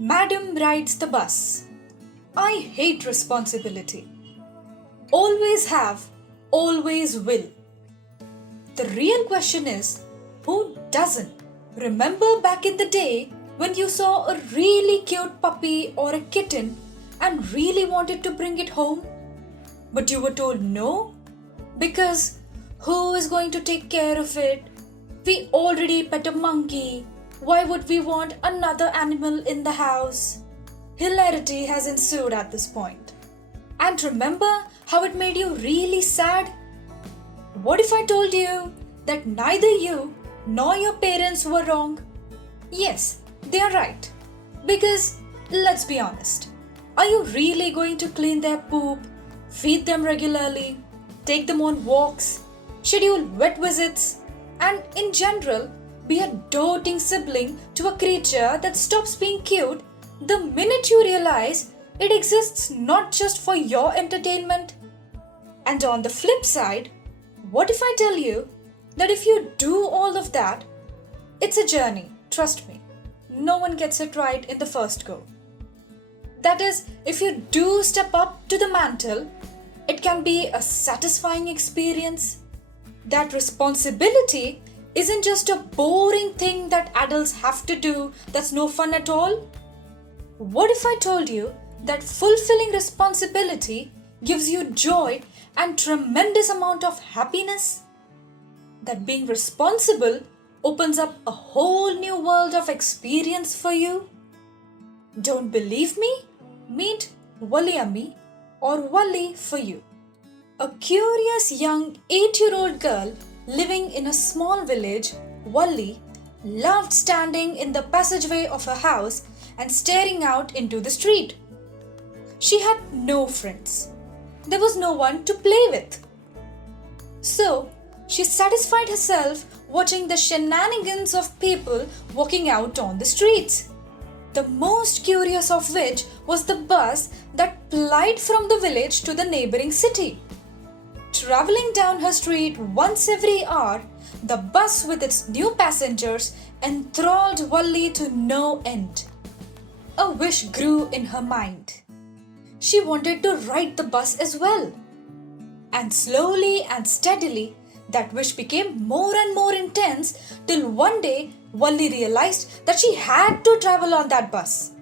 Madam rides the bus. I hate responsibility. Always have, always will. The real question is, who doesn't? Remember back in the day when you saw a really cute puppy or a kitten and really wanted to bring it home? But you were told no? Because who is going to take care of it? We already pet a monkey. Why would we want another animal in the house? Hilarity has ensued at this point. And remember how it made you really sad? What if I told you that neither you nor your parents were wrong? Yes, they are right. Because let's be honest, are you really going to clean their poop, feed them regularly, take them on walks, schedule vet visits, and in general, be a doting sibling to a creature that stops being cute the minute you realize it exists not just for your entertainment? And on the flip side, what if I tell you that if you do all of that, it's a journey, trust me. No one gets it right in the first go. That is, if you do step up to the mantle, it can be a satisfying experience. That responsibility isn't just a boring thing that adults have to do that's no fun at all. What if I told you that fulfilling responsibility gives you joy and tremendous amount of happiness? That being responsible opens up a whole new world of experience for you? Don't believe me? Meet Vallikkannan or Valli for you. A curious young 8-year-old girl living in a small village, Valli loved standing in the passageway of her house and staring out into the street. She had no friends. There was no one to play with. So, she satisfied herself watching the shenanigans of people walking out on the streets. The most curious of which was the bus that plied from the village to the neighboring city. Traveling down her street once every hour, the bus with its new passengers enthralled Valli to no end. A wish grew in her mind. She wanted to ride the bus as well. And slowly and steadily, that wish became more and more intense till one day Valli realized that she had to travel on that bus.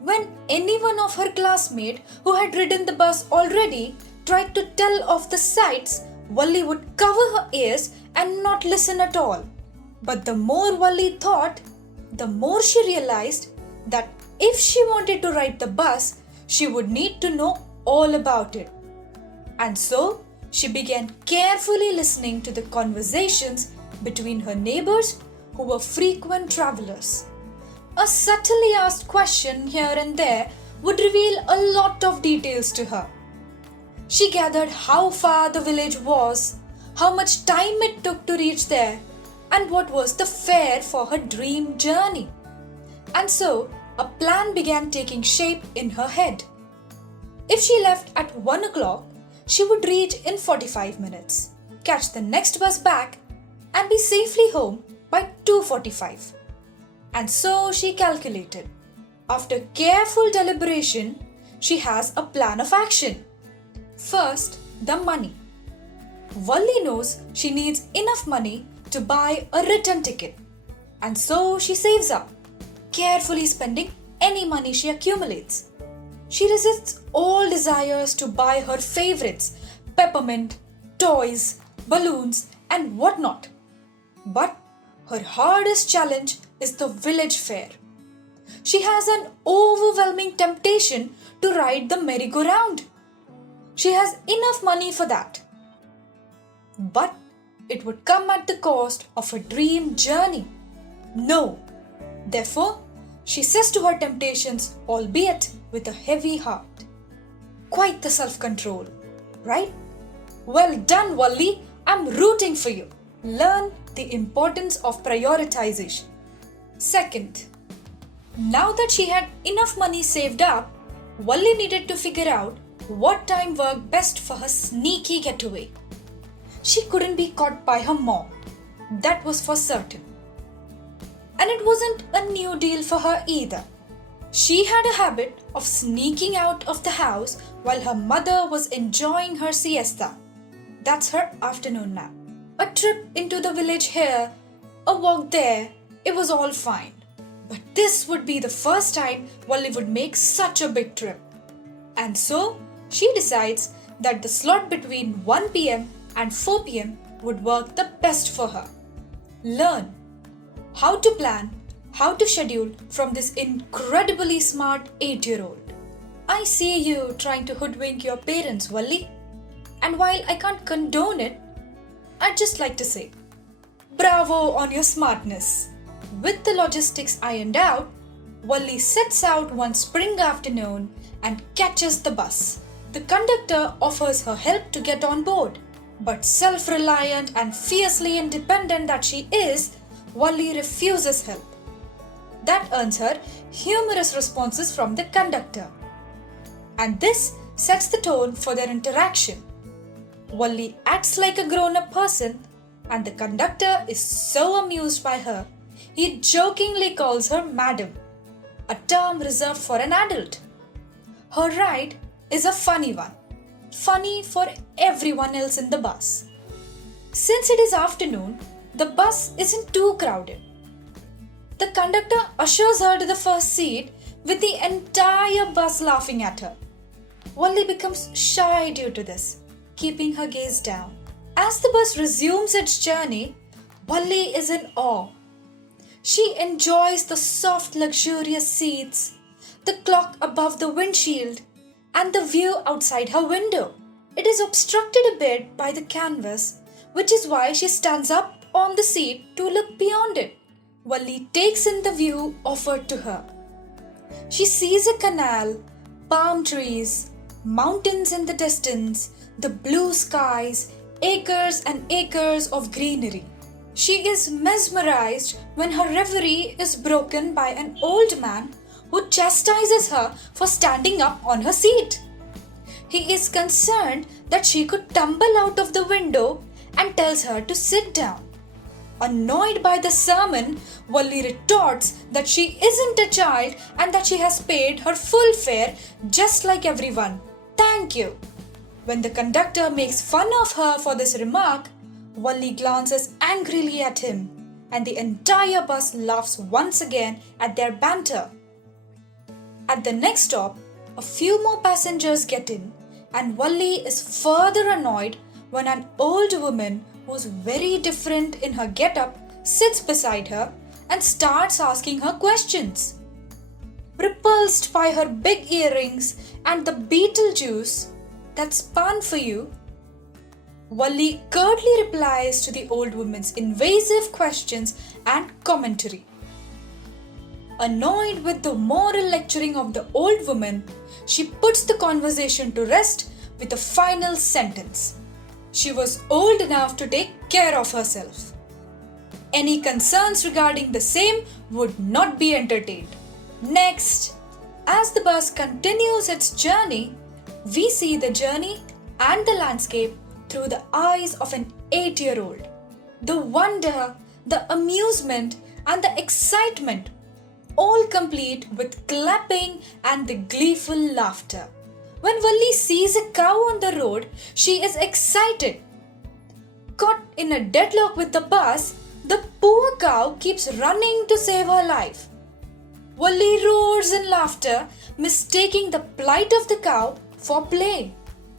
When anyone of her classmates who had ridden the bus already tried to tell of the sights, Valli would cover her ears and not listen at all. But the more Valli thought, the more she realized that if she wanted to ride the bus, she would need to know all about it. And so, she began carefully listening to the conversations between her neighbors who were frequent travelers. A subtly asked question here and there would reveal a lot of details to her. She gathered how far the village was, how much time it took to reach there, and what was the fare for her dream journey. And so, a plan began taking shape in her head. If she left at 1 o'clock, she would reach in 45 minutes, catch the next bus back, and be safely home by 2:45. And so she calculated. After careful deliberation, she has a plan of action. First, the money. Valli knows she needs enough money to buy a return ticket, and so she saves up, carefully spending any money she accumulates. She resists all desires to buy her favorites, peppermint, toys, balloons, and whatnot. But her hardest challenge is the village fair. She has an overwhelming temptation to ride the merry-go-round. She has enough money for that. But it would come at the cost of her dream journey. No. Therefore, she says to her temptations, albeit with a heavy heart. Quite the self-control, right? Well done, Valli. I'm rooting for you. Learn the importance of prioritization. Second, now that she had enough money saved up, Valli needed to figure out what time worked best for her sneaky getaway. She couldn't be caught by her mom. That was for certain. And it wasn't a new deal for her either. She had a habit of sneaking out of the house while her mother was enjoying her siesta. That's her afternoon nap. A trip into the village here, a walk there, it was all fine. But this would be the first time Valli would make such a big trip. And so, she decides that the slot between 1 pm and 4 pm would work the best for her. Learn how to plan, how to schedule from this incredibly smart 8-year-old. I see you trying to hoodwink your parents, Valli. And while I can't condone it, I'd just like to say, bravo on your smartness. With the logistics ironed out, Valli sets out one spring afternoon and catches the bus. The conductor offers her help to get on board, but self-reliant and fiercely independent that she is, Valli refuses help. That earns her humorous responses from the conductor. And this sets the tone for their interaction. Valli acts like a grown-up person, and the conductor is so amused by her, he jokingly calls her madam, a term reserved for an adult. Her ride is a funny one, funny for everyone else in the bus. Since it is afternoon, the bus isn't too crowded. The conductor ushers her to the first seat with the entire bus laughing at her. Valli becomes shy due to this, keeping her gaze down. As the bus resumes its journey, Valli is in awe. She enjoys the soft, luxurious seats, the clock above the windshield, and the view outside her window. It is obstructed a bit by the canvas, which is why she stands up on the seat to look beyond it. Valli takes in the view offered to her. She sees a canal, palm trees, mountains in the distance, the blue skies, acres and acres of greenery. She is mesmerized when her reverie is broken by an old man who chastises her for standing up on her seat. He is concerned that she could tumble out of the window and tells her to sit down. Annoyed by the sermon, Valli retorts that she isn't a child and that she has paid her full fare just like everyone. Thank you. When the conductor makes fun of her for this remark, Valli glances angrily at him, and the entire bus laughs once again at their banter. At the next stop, a few more passengers get in, and Valli is further annoyed when an old woman who's very different in her get-up sits beside her and starts asking her questions. Repulsed by her big earrings and the Beetlejuice, "That's pan for you," Valli curtly replies to the old woman's invasive questions and commentary. Annoyed with the moral lecturing of the old woman, she puts the conversation to rest with a final sentence. She was old enough to take care of herself. Any concerns regarding the same would not be entertained. Next, as the bus continues its journey, we see the journey and the landscape through the eyes of an 8-year-old. The wonder, the amusement, and the excitement, all complete with clapping and the gleeful laughter. When Valli sees a cow on the road, she is excited. Caught in a deadlock with the bus, the poor cow keeps running to save her life. Valli roars in laughter, mistaking the plight of the cow for play.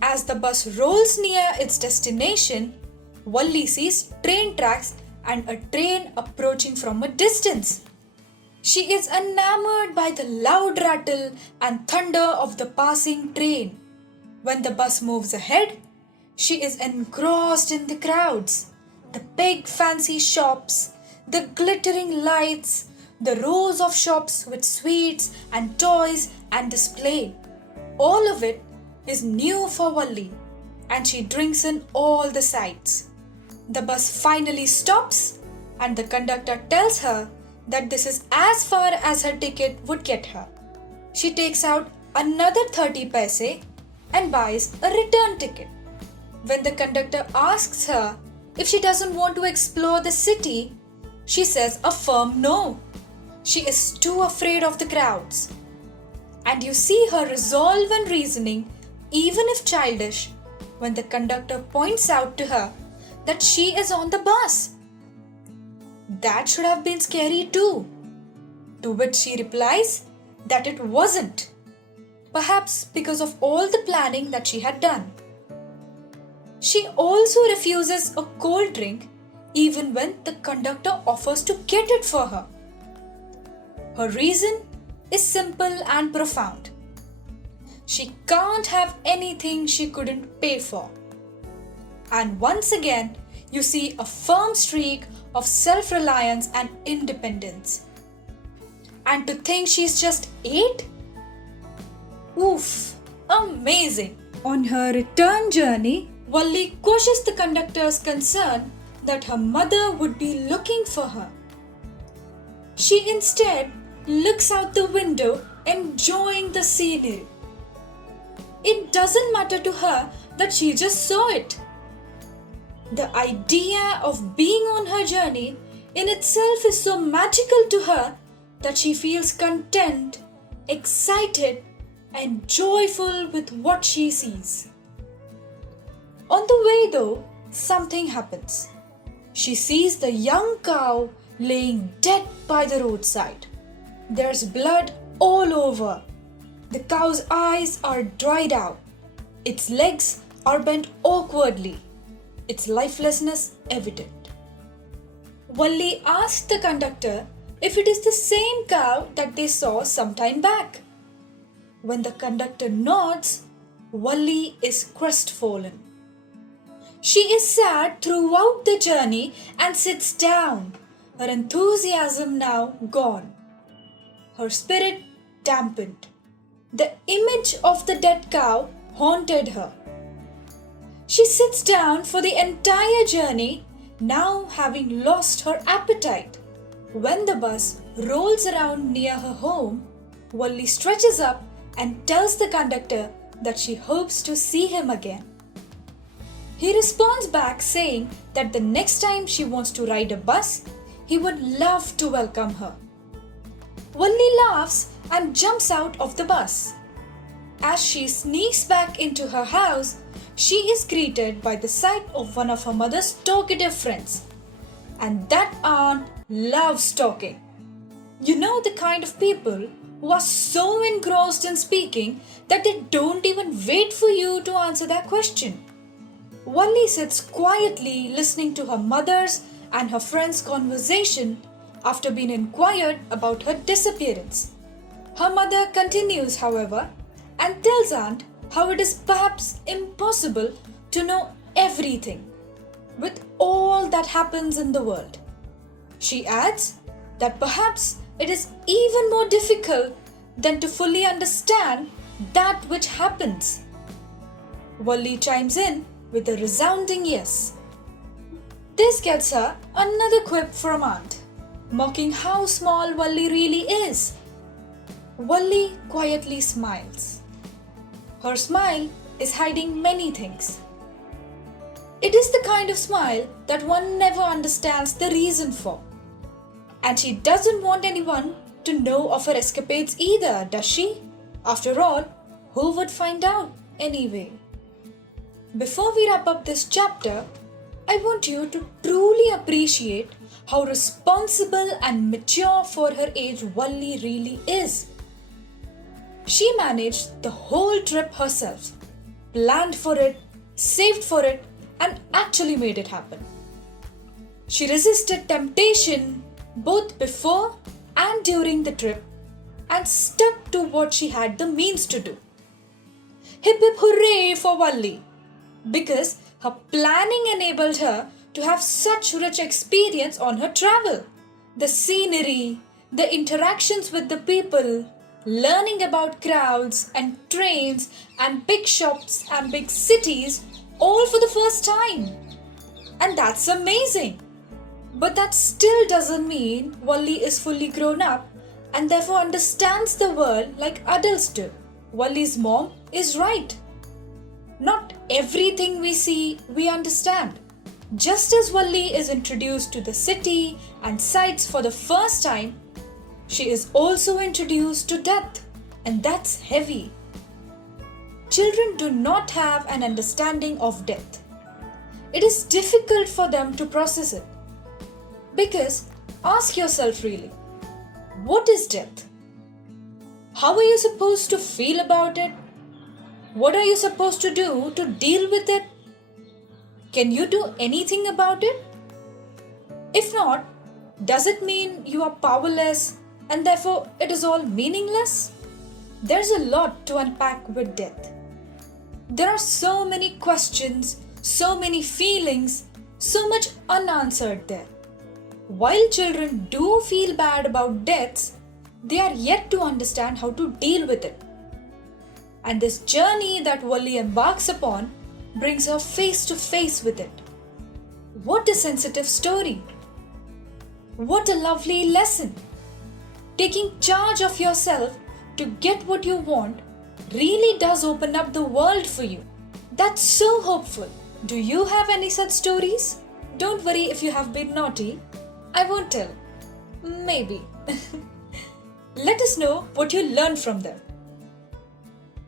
As the bus rolls near its destination, Valli sees train tracks and a train approaching from a distance. She is enamored by the loud rattle and thunder of the passing train. When the bus moves ahead, she is engrossed in the crowds, the big fancy shops, the glittering lights, the rows of shops with sweets and toys and display. All of it is new for Valli, and she drinks in all the sights. The bus finally stops, and the conductor tells her that this is as far as her ticket would get her. She takes out another 30 paise and buys a return ticket. When the conductor asks her if she doesn't want to explore the city, she says a firm no. She is too afraid of the crowds. and you see her resolve and reasoning, even if childish, when the conductor points out to her that she is on the bus. That should have been scary too. To which she replies that it wasn't, perhaps because of all the planning that she had done. She also refuses a cold drink even when the conductor offers to get it for her. Her reason is simple and profound. She can't have anything she couldn't pay for. And once again, you see a firm streak of self-reliance and independence. And to think she's just 8? Oof, amazing! On her return journey, Valli quashes the conductor's concern that her mother would be looking for her. She instead looks out the window, enjoying the scenery. It doesn't matter to her that she just saw it. The idea of being on her journey in itself is so magical to her that she feels content, excited, and joyful with what she sees. On the way though, something happens. She sees the young cow laying dead by the roadside. There's blood all over. The cow's eyes are dried out. Its legs are bent awkwardly. Its lifelessness evident. Valli asked the conductor if it is the same cow that they saw some time back. When the conductor nods, Valli is crestfallen. She is sad throughout the journey and sits down, her enthusiasm now gone, her spirit dampened. The image of the dead cow haunted her. She sits down for the entire journey, now having lost her appetite. When the bus rolls around near her home, Valli stretches up and tells the conductor that she hopes to see him again. He responds back saying that the next time she wants to ride a bus, he would love to welcome her. Valli laughs and jumps out of the bus. As she sneaks back into her house, she is greeted by the sight of one of her mother's talkative friends. And that aunt loves talking. You know, the kind of people who are so engrossed in speaking that they don't even wait for you to answer their question. Valli sits quietly listening to her mother's and her friend's conversation after being inquired about her disappearance. Her mother continues, however, and tells aunt how it is perhaps impossible to know everything with all that happens in the world. She adds that perhaps it is even more difficult than to fully understand that which happens. Valli chimes in with a resounding yes. This gets her another quip from aunt, mocking how small Valli really is. Valli quietly smiles. Her smile is hiding many things. It is the kind of smile that one never understands the reason for. And she doesn't want anyone to know of her escapades either, does she? After all, who would find out anyway? Before we wrap up this chapter, I want you to truly appreciate how responsible and mature for her age Valli really is. She managed the whole trip herself, planned for it, saved for it, and actually made it happen. She resisted temptation both before and during the trip and stuck to what she had the means to do. Hip hip hooray for Valli! Because her planning enabled her to have such rich experience on her travel. The scenery, the interactions with the people, learning about crowds and trains and big shops and big cities, all for the first time. And that's amazing. But that still doesn't mean Valli is fully grown up and therefore understands the world like adults do. Valli's mom is right. Not everything we see we understand. Just as Valli is introduced to the city and sights for the first time, she is also introduced to death, and that's heavy. Children do not have an understanding of death. It is difficult for them to process it. Because ask yourself really, what is death? How are you supposed to feel about it? What are you supposed to do to deal with it? Can you do anything about it? If not, does it mean you are powerless and therefore it is all meaningless? There's a lot to unpack with death. There are so many questions, so many feelings, so much unanswered there. While children do feel bad about deaths, they are yet to understand how to deal with it. And this journey that Valli embarks upon brings her face to face with it. What a sensitive story! What a lovely lesson! Taking charge of yourself to get what you want really does open up the world for you. That's so hopeful. Do you have any such stories? Don't worry if you have been naughty. I won't tell. Maybe. Let us know what you learned from them.